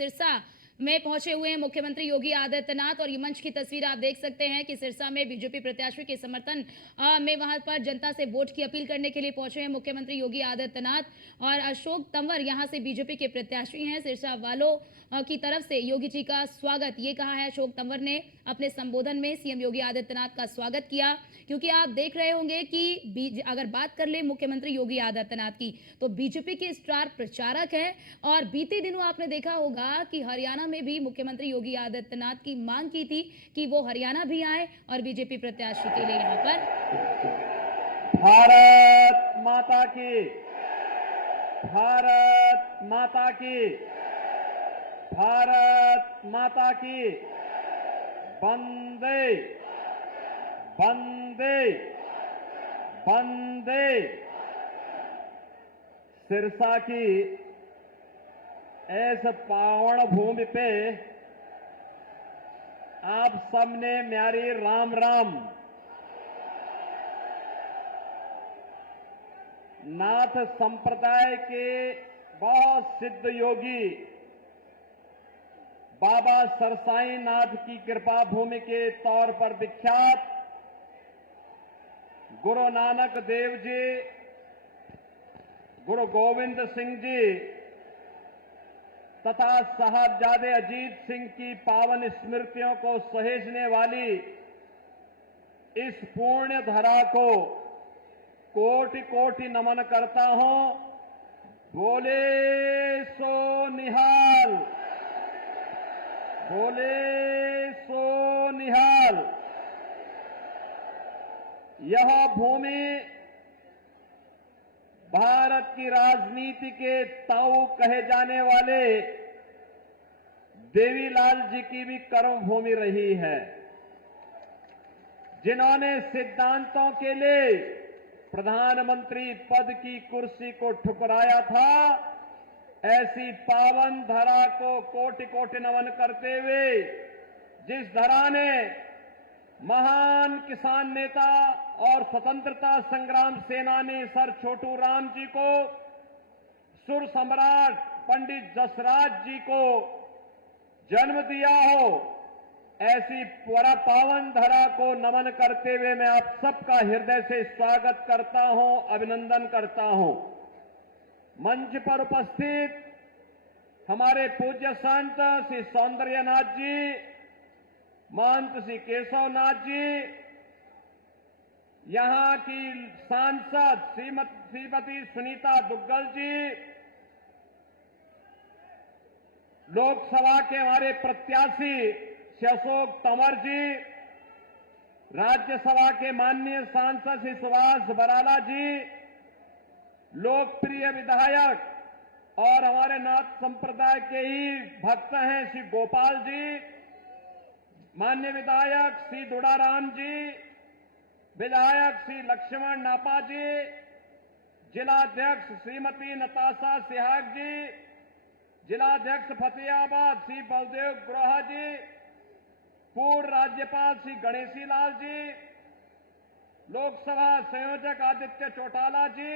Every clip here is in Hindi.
सिरसा में पहुंचे हुए हैं मुख्यमंत्री योगी आदित्यनाथ। और ये मंच की तस्वीर आप देख सकते हैं कि सिरसा में बीजेपी प्रत्याशी के समर्थन में वहां पर जनता से वोट की अपील करने के लिए पहुंचे हैं मुख्यमंत्री योगी आदित्यनाथ। और अशोक तंवर यहां से बीजेपी के प्रत्याशी हैं। सिरसा वालों की तरफ से योगी जी का स्वागत, ये कहा है अशोक तंवर ने अपने संबोधन में। सीएम योगी आदित्यनाथ का स्वागत किया, क्योंकि आप देख रहे होंगे कि अगर बात कर ले मुख्यमंत्री योगी आदित्यनाथ की, तो बीजेपी के स्टार प्रचारक हैं। और बीते दिनों आपने देखा होगा कि हरियाणा में भी मुख्यमंत्री योगी आदित्यनाथ की मांग की थी कि वो हरियाणा भी आए और बीजेपी प्रत्याशी के लिए यहाँ पर। भारत माता की, भारत माता की, भारत माता की, वंदे वंदे वंदे। सिरसा की इस पावन भूमि पे आप सबने म्यारी राम राम। नाथ संप्रदाय के बहुत सिद्ध योगी बाबा सरसाई नाथ की कृपा भूमि के तौर पर विख्यात गुरु नानक देव जी, गुरु गोविंद सिंह जी तथा साहबजादे अजीत सिंह की पावन स्मृतियों को सहेजने वाली इस पुण्य धरा को कोटि कोटि नमन करता हूं। बोले सो निहाल, बोले सो निहाल। यह भूमि भारत की राजनीति के ताऊ कहे जाने वाले देवीलाल जी की भी कर्मभूमि रही है, जिन्होंने सिद्धांतों के लिए प्रधानमंत्री पद की कुर्सी को ठुकराया था। ऐसी पावन धरा को कोटि कोटि नमन करते हुए, जिस धरा ने महान किसान नेता और स्वतंत्रता संग्राम सेनानी सर छोटू राम जी को, सुर सम्राट पंडित जसराज जी को जन्म दिया हो, ऐसी पावन धरा को नमन करते हुए मैं आप सबका हृदय से स्वागत करता हूं, अभिनंदन करता हूं। मंच पर उपस्थित हमारे पूज्य संत श्री सौंदर्यनाथ जी, महंत श्री केशवनाथ जी, यहां की सांसद श्रीमती सुनीता दुग्गल जी, लोकसभा के हमारे प्रत्याशी श्री अशोक तंवर जी, राज्यसभा के माननीय सांसद श्री सुभाष बराला जी, लोकप्रिय विधायक और हमारे नाथ संप्रदाय के ही भक्त हैं श्री गोपाल जी, माननीय विधायक श्री दुड़ाराम जी, विधायक श्री लक्ष्मण नापा जी, जिलाध्यक्ष श्रीमती नताशा सिहाग जी, जिलाध्यक्ष फतेहाबाद श्री बलदेव ग्रोहा जी, पूर्व राज्यपाल श्री गणेशी लाल जी, लोकसभा संयोजक आदित्य चौटाला जी,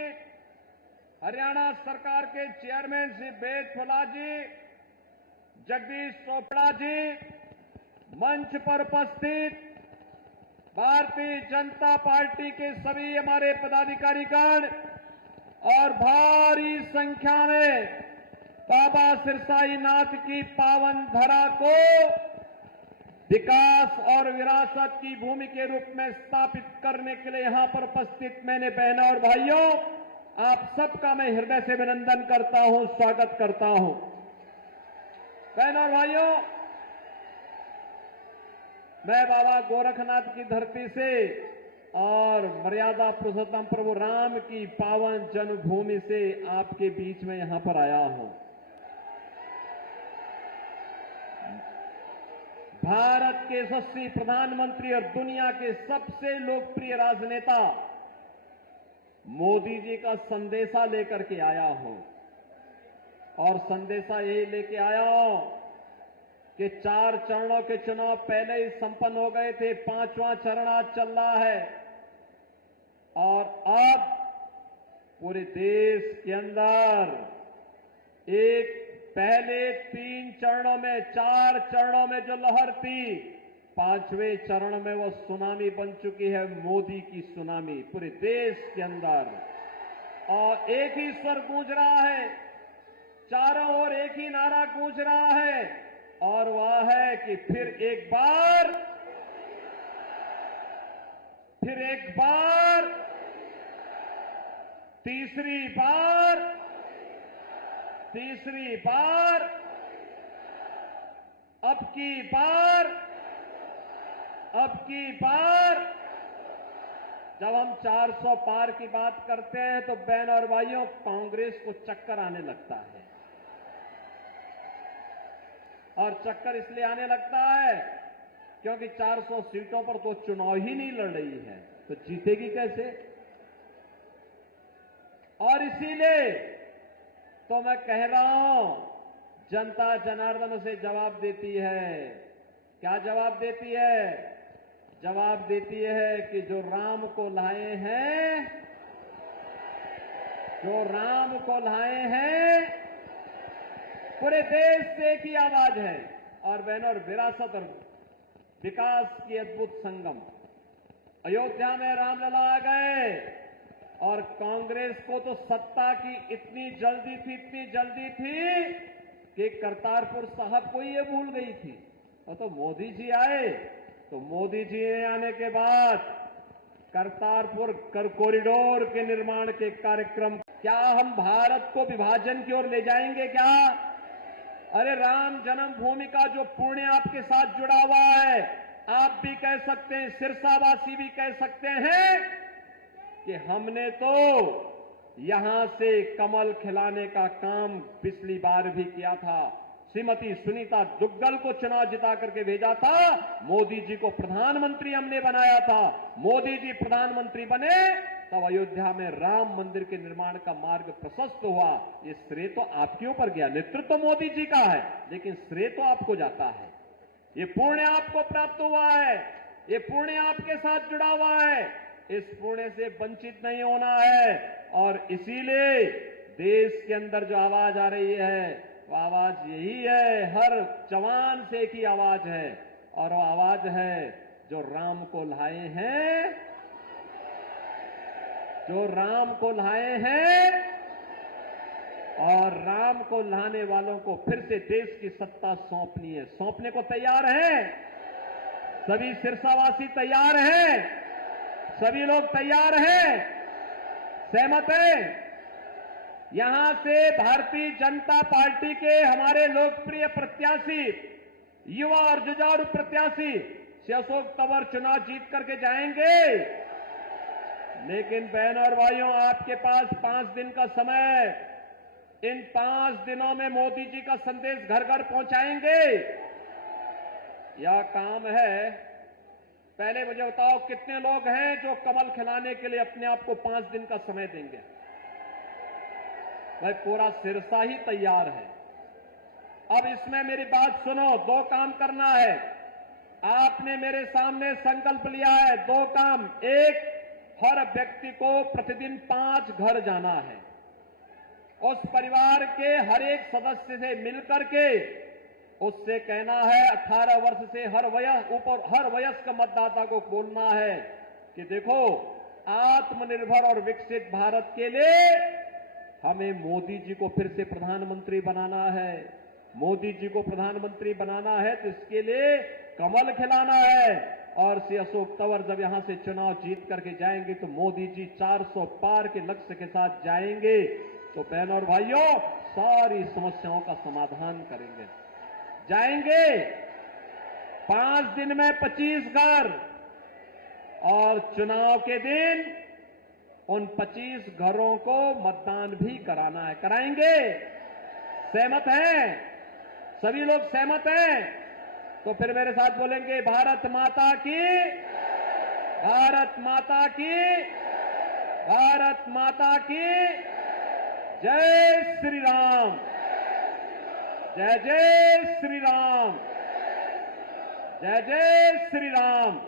हरियाणा सरकार के चेयरमैन श्री वेद फुला जी, जगदीश चोपड़ा जी, मंच पर उपस्थित भारतीय जनता पार्टी के सभी हमारे पदाधिकारीगण और भारी संख्या में बाबा सिरसाई नाथ की पावन धरा को विकास और विरासत की भूमि के रूप में स्थापित करने के लिए यहां पर उपस्थित मैंने बहनों और भाइयों, आप सबका मैं हृदय से अभिनंदन करता हूं, स्वागत करता हूं। बहनों और भाइयों, मैं बाबा गोरखनाथ की धरती से और मर्यादा पुरुषोत्तम प्रभु राम की पावन जन्मभूमि से आपके बीच में यहां पर आया हूं। भारत के यशस्वी प्रधानमंत्री और दुनिया के सबसे लोकप्रिय राजनेता मोदी जी का संदेशा लेकर के आया हूं। और संदेशा यही लेके आया हूं कि 4 चरणों के चुनाव पहले ही संपन्न हो गए थे, 5वां चरण आज चल रहा है। और अब पूरे देश के अंदर एक पहले 3 चरणों में 4 चरणों में जो लहर थी, 5वें चरण में वो सुनामी बन चुकी है, मोदी की सुनामी पूरे देश के अंदर। और एक ही स्वर गूंज रहा है, चारों ओर एक ही नारा गूंज रहा है, और वह है कि फिर एक बार, तीसरी बार, अब की बार जब हम 400 पार की बात करते हैं तो बहन और भाइयों, कांग्रेस को चक्कर आने लगता है। और चक्कर इसलिए आने लगता है क्योंकि 400 सीटों पर तो चुनाव ही नहीं लड़ रही है, तो जीतेगी कैसे? और इसीलिए तो मैं कह रहा हूं, जनता जनार्दन से जवाब देती है। क्या जवाब देती है? जवाब देती है कि जो राम को लाए हैं, पूरे देश से एक ही आवाज है। और बहनों, और विरासत और विकास की अद्भुत संगम। अयोध्या में रामलला आ गए, और कांग्रेस को तो सत्ता की इतनी जल्दी थी कि करतारपुर साहब को ये भूल गई थी। और तो मोदी जी आए, तो मोदी जी आने के बाद करतारपुर कॉरिडोर के निर्माण के कार्यक्रम, क्या हम भारत को विभाजन की ओर ले जाएंगे क्या? अरे राम जन्मभूमि का जो पुण्य आपके साथ जुड़ा हुआ है, आप भी कह सकते हैं, सिरसावासी भी कह सकते हैं कि हमने तो यहां से कमल खिलाने का काम पिछली बार भी किया था। श्रीमती सुनीता दुग्गल को चुनाव जिता करके भेजा था, मोदी जी को प्रधानमंत्री हमने बनाया था। मोदी जी प्रधानमंत्री बने तब अयोध्या में राम मंदिर के निर्माण का मार्ग प्रशस्त हुआ। ये श्रेय तो आपके ऊपर गया, नेतृत्व तो मोदी जी का है, लेकिन श्रेय तो आपको जाता है। ये पुण्य आपको प्राप्त हुआ है, ये पुण्य आपके साथ जुड़ा हुआ है, इस पुण्य से वंचित नहीं होना है। और इसीलिए देश के अंदर जो आवाज आ रही है, वो आवाज यही है, हर जवान से एक ही आवाज है, और वो आवाज है जो राम को लाए हैं, और राम को लाने वालों को फिर से देश की सत्ता सौंपनी है। सौंपने को तैयार हैं? सभी सिरसावासी तैयार हैं? सभी लोग तैयार हैं? सहमत हैं? यहां से भारतीय जनता पार्टी के हमारे लोकप्रिय प्रत्याशी, युवा और जुझारू प्रत्याशी श्री अशोक तंवर चुनाव जीत करके जाएंगे। लेकिन बहनों और भाइयों, आपके पास 5 दिन का समय, इन 5 दिनों में मोदी जी का संदेश घर घर पहुंचाएंगे। यह काम है। पहले मुझे बताओ, कितने लोग हैं जो कमल खिलाने के लिए अपने आप को 5 दिन का समय देंगे? भाई, पूरा सिरसा ही तैयार है। अब इसमें मेरी बात सुनो, 2 काम करना है। आपने मेरे सामने संकल्प लिया है 2 काम। एक, हर व्यक्ति को प्रतिदिन 5 घर जाना है, उस परिवार के हर एक सदस्य से मिलकर के उससे कहना है, 18 वर्ष से हर वयस्क मतदाता को बोलना है कि देखो, आत्मनिर्भर और विकसित भारत के लिए हमें मोदी जी को फिर से प्रधानमंत्री बनाना है। मोदी जी को प्रधानमंत्री बनाना है तो इसके लिए कमल खिलाना है। और श्री अशोक तंवर जब यहां से चुनाव जीत करके जाएंगे तो मोदी जी 400 पार के लक्ष्य के साथ जाएंगे, तो बहनों और भाइयों, सारी समस्याओं का समाधान करेंगे। जाएंगे 5 दिन में 25 घर, और चुनाव के दिन उन 25 घरों को मतदान भी कराना है। कराएंगे? सहमत हैं? सभी लोग सहमत हैं? तो फिर मेरे साथ बोलेंगे, भारत माता की, भारत माता की, भारत माता की जय श्री राम, जय जय श्री राम, जय जय श्री राम।